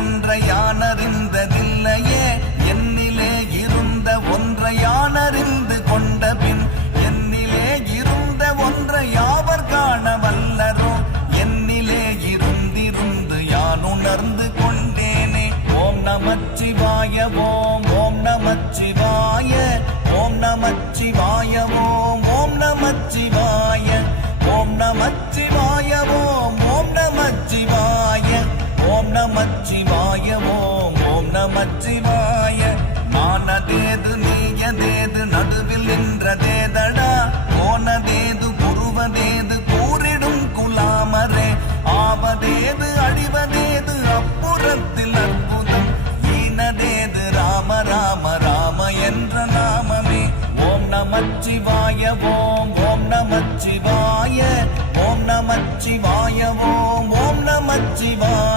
ஒன்றை யானறிந்ததில்லையே என்னிலே இருந்த ஒன்றை யானறிந்து கொண்ட பின் என்னிலே இருந்த ஒன்றை யாவர் காண வல்லரோ என்னிலே இருந்திருந்து யான் உணர்ந்து கொண்டேனே. ஓம் நமச்சிவாய ஓம் ஓம் நமச்சிவாய ஓம் நமச்சிவாய ஓம் ஓம் நமச்சிவாய ஓம் நமச்சிவாய ஓம் ஓம் நமச்சிவாய ஓம் நமச்சிவாய ஓம் ஓம் நமச்சிவாய. நானதேது நீயதேது நடுவில் நின்றதேதடா போனதேது புருவதேது கூறிடும் குலாமரே ஆவதேது அழிவதேது அப்புறத்தில் அற்புதம் ஈனதேது ராம ராம ராம என்ற நாமமே. ஓம் நமச்சிவாய ஓம் ஓம் நமச்சிவாய ஓம் நமச்சிவாய